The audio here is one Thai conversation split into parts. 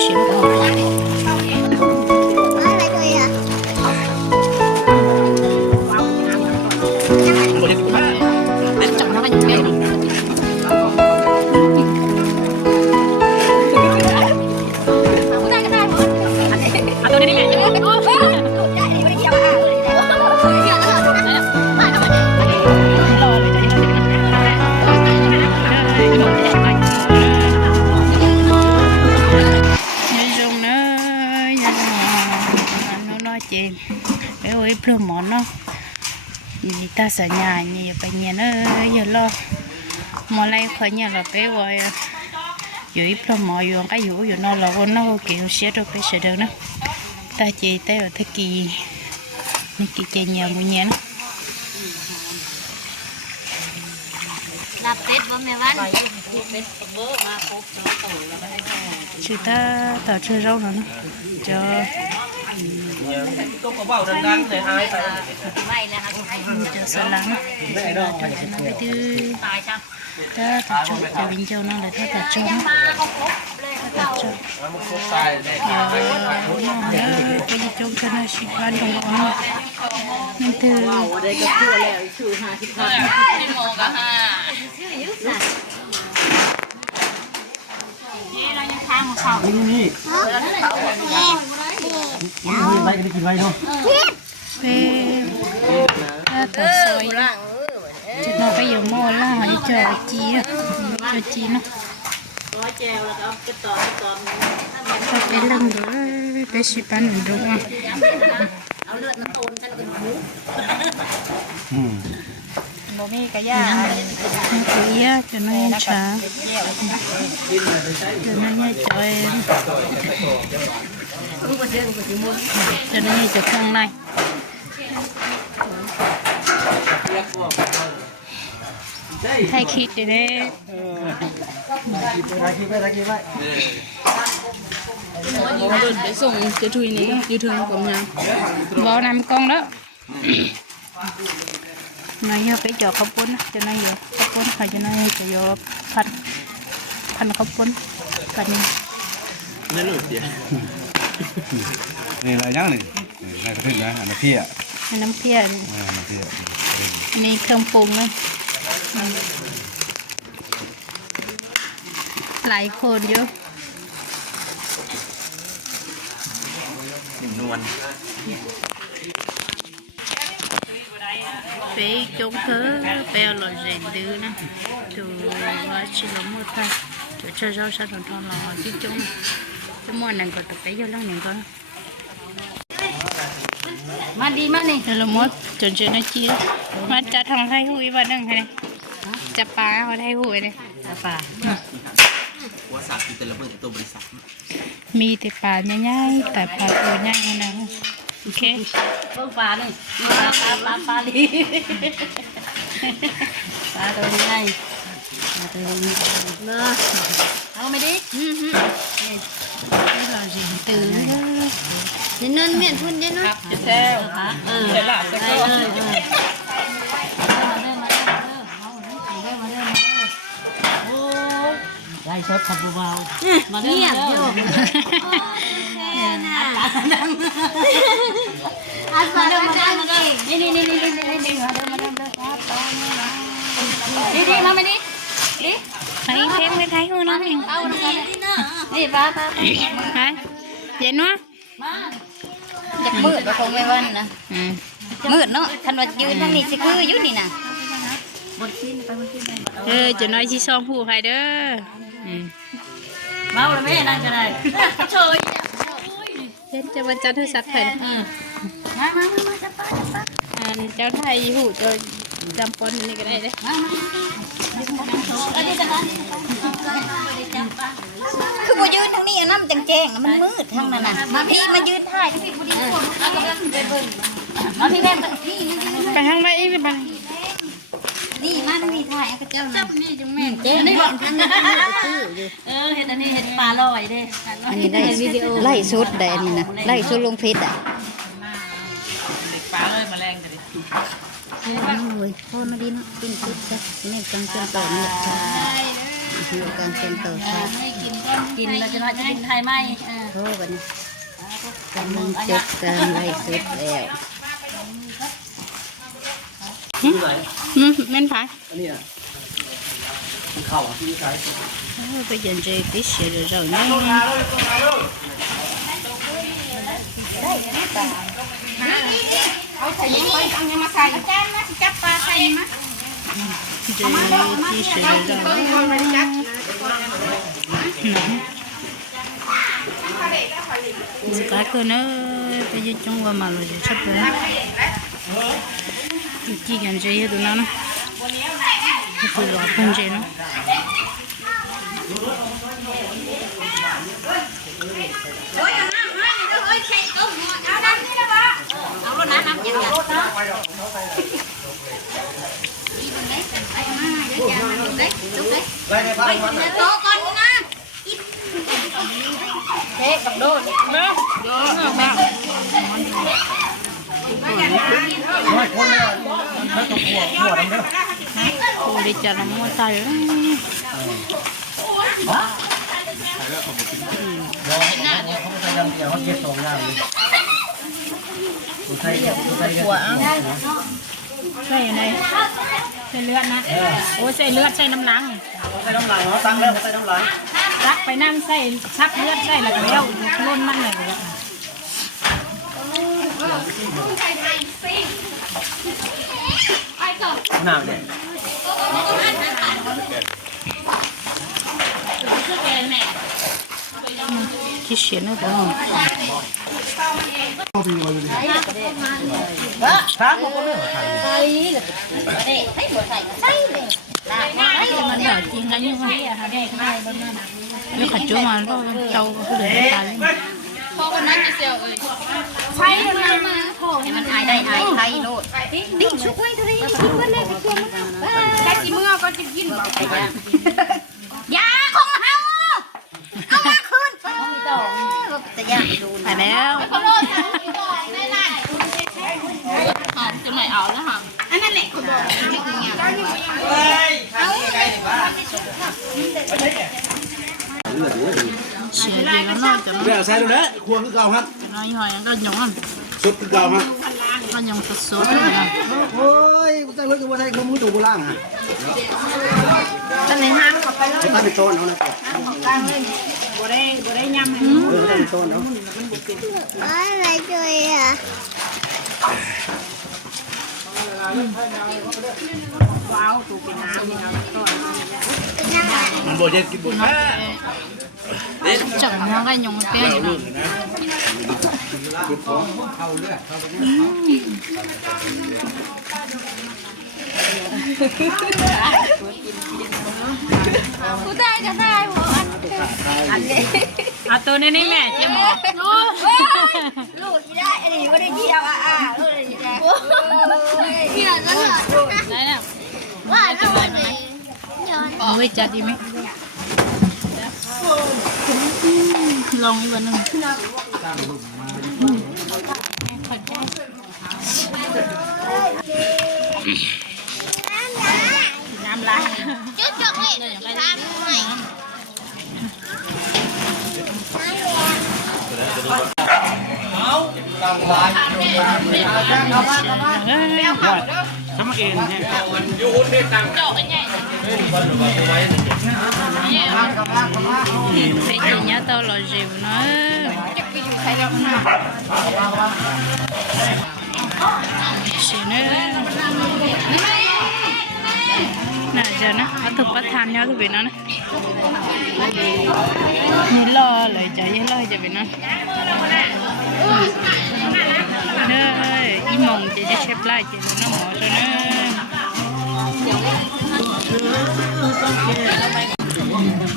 学了吧？长那个应该เพื่อหมอนเนาะยินตาสัญญานี่ไปเนี่ยเนอะอย่ารอหมอไรเคยเนี่ยเราไปว่าอยู่เพื่อหมออยู่ก็อยู่นอนเราคนเราเกี่ยวเสียเราไปเสียเดินนะตาเจแต่ว่าถ้ากี่นี่กี่เจเนี่ยมึงเนี่ยนะรับเป็ดบ่แม่วันชื่อตาต่อชื่อเราเนาะจะก็เบาดังๆเลยหายไปไม่แล้วครับจะสลังจะไปดื้อถ้าตัดจบจะวิ่งเจ้าน้องเลยถ้าตัดจบตัดจบไปจบกันนะสิบ้านของเรานั่นคือได้ก็ทั่วแล้วชื่อ50ที่โมก็5นี่เรายังทางของเขานี่ไว้ก็ได้กินไว้เนาะถ้าตัดซอยจะนอนไปอยู่โม่ล่าหอยเจอจีเนาะจีเนาะก็ไปเรื่องดูไปสิปันดูอ่ะเอาเลือดน้ำตูนกันกันหมูโมมี่กะย่าคือยาจะนั่งช้าจะนั่งจอยจะนั่งจะข้างในให้คิดดิเด้ไปส่งจะทุยนี่ยูทูบผมยังบอกนำกล้องแล้วนายไปจอข้าวปุ้นจะนายอยู่ข้าวปุ้นใครจะนายจะอยู่พันข้าวปุ้นกันนี่ไม่รู้เดียวนี่อะไรยังนี่นายกระถิ่นนะอันน้ำเพี้ยน้ำเพี้ยน้ำเพี้ยอันนี้เครื่องปรุงนะหลายคนเยอะนวลไปจงเธอไปอร่อยเย็นดื้อนะดูว่าชิลมุท่าจะเชื่อฉันทอนเราที่จงจะม้วนนั่งก็ตกไปเยอะแล้วหนึ่งก็มาดีมานี่เราหมดจนเจอหน้าจีมาจัดทางไทยหุยบ้านนั่งไงจะปลาเขาไทยหุยเลยจะป่าหัวสัตว์แต่ละเมื่อตัวบริษัทมีแต่ปลาใหญ่ๆแต่ปลาตัวใหญ่นะโอเคปลานี่ปลาลีปลาตัวใหญ่ตัวนี้เนาะเอาไม่ดีเราจะตื่นเนินเมียนพุ่นเยอะนะจะแซ่เดี๋ยวหลับจะก็ได้ชดขับเบาๆมาเงียบโยมอันมาเดิมนี่มาเดิมดีมาไม่ดีดิไทยเทมไทยหูน้องเองเอานี่ป้าไปเย็นวะจะมืดคงไม่วันนะมืดเนาะทันวันยืนทางนี้สิคือยุติน่ะจะน้อยชีซองผู้ใครเด้อเมาแล้วไม่นั่งกันเลยโชยเล่นจะมาจัดให้สัตว์ไทยเจ้าไทยหูจะจำปนนี่ก็ได้เลยคือมายืนทางนี้น้ำแจ้งๆมันมืดทางนั้นน่ะมาพี่มายืนถ่ายพี่ผู้ดีมาพี่แม่พี่ไปทางไหนอีกบ้างนี่มาทางนี้ถ่ายกระเจ้าจับนี่จังแม่เจ๊นี่ทางนี้เห็นอันนี้เห็นปลาลอยเด้อันนี้ได้วิดีโอไล่ชุดได้อันนี้นะไล่ชุดลงเพชรอ่ะปลาเลยมาแรงแต่ดิโอ้ยพ่อมาดีเนาะกินชุดซะนี่กางเกงต่อนี่คือการเกงต่อค่ะ กินเราจะมาจะกินไทยไหมโอ้บัดนี้กำลังจบการไล่สุดแล้ว แม่นพาย อันนี้เข้าที่ใช้ bây giờ chơi tí xíu rồi nhéเอาใส่ยังไงเอายังมาใส่ก็จ้านะจับปลาใส่มา chơi tí xíu rồi cái cơ nó bây giờ trong qua mà rồi sắp rồi chỉ cần chơi hết tụi nó tụi nó không chơi nóเอารถน้ำยังไงโตก่อนนะเค้กกับโดนcô đi chợ nó mua tay lắmใส่อะไรใส่เลือดนะโอ้ใส่เลือดใส่น้ำล้าง ใส่น้ำลายเนาะตั้งแล้วใส่น้ำลาย รักไปนั่งใส่ชักเลือดใส่แล้วก็แล้วล้นมันเลยก็น้ำเนี่ย cái xịn nó phải không ครับผมก็ไม่ใส่ ใส่เลยให้หมดใส่ใส่เลย mình đợi chiên cái như vậy nếu phải chúa mà nó trâu cái đường tay ใส่เลยมาโถให้มันอายได้อายไทยโลดดิ้งชุกไว้เท่านี้กินวันแรกไปควงมันได้สิเมื่อก็จะกินบ่ไปยาของเฮาเอามาคืนจะยากดู phải đéo จะไม่เอาแล้วค่ะอันนั้นแหละเขาบอกนี่คือไงเอา xịn gì nó nói cho เดี๋ยวใส่ดูนะควงคือเก่าครับ nó như vậy nó nhúng không สุดคือเก่าครับ nó nhúng sốt sốt này โอ้ยกูตั้งรถกูว่าใส่ข้อมือถูกล่างฮะ จะไหนห้ามเขาไปเลย จะตั้งเป็นโซนเอานะ บ่ได้ยำ ตั้งเป็นโซนเอา อะไรช่วยอ่ะ ว้าวตูเป็นน้ำนี่นะก่อน มันบ่เย็นกินบ่แม่ chẳng nó cái nhúng bé gì đâu กูได้จะได้หัวอันนี้ เอาตัวนี้นี่แม่เจ๊หมอ ลูกได้อันนี้ไม่ได้เยี่ยมลูกได้เยี่ยมนั่นเหรอ đấy nè ว่าทำไมเนี่ย ôi chặt đi mấy lòng như vậy nè น้ำลาย จุดจบนี่ทำไม ทำเองเนี่ย phải chỉ nhớ tao là rượu nó xịn nữa nè giờ nó ở thực bắt than nhau cái việc nó này lo lại chạy với lo cho việc nó nơi im mộng chị sẽ xếp lại chị nó mỏ cho nó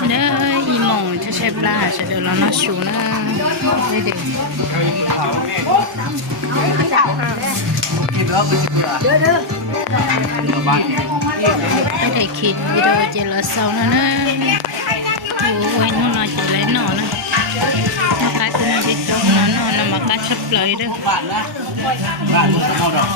nơi im mộng cho xếp lại sẽ được nó xuống nó đây đi cái này khít video chỉ là sau nữa nè ôi nó nói chỉ lấy nó nè nó cái từ nó đi trong nó mà cái sắp lời đó บ้านนะบ้านมันก็เอาดอก